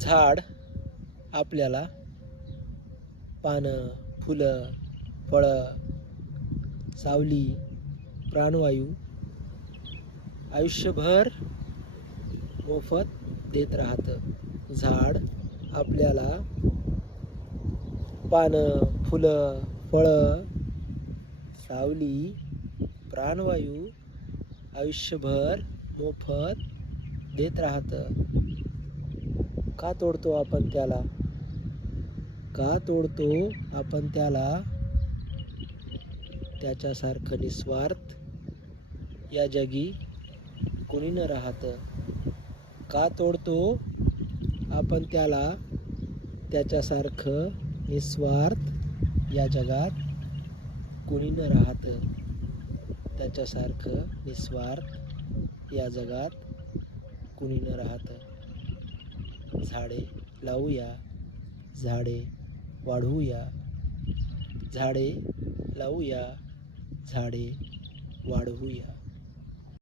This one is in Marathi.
झाड आपल्याला पानं, फुलं, फळं, सावली, प्राणवायू आयुष्यभर मोफत देत राहतं. झाड आपल्याला पानं, फुलं, फळं, सावली, प्राणवायू आयुष्यभर मोफत देत राहतं. का तोडतो आपण त्याला? का तोडतो आपण त्याला? त्याच्यासारखं निस्वार्थ या जगी कोणी न राहतं. का तोडतो आपण त्याला? त्याच्यासारखं निस्वार्थ या जगात कोणी न राहतं. त्याच्यासारखं निस्वार्थ या जगात कुणी न राहतं. झाडे लावूया, झाडे वाढवूया, झाडे लावूया, झाडे वाढवूया.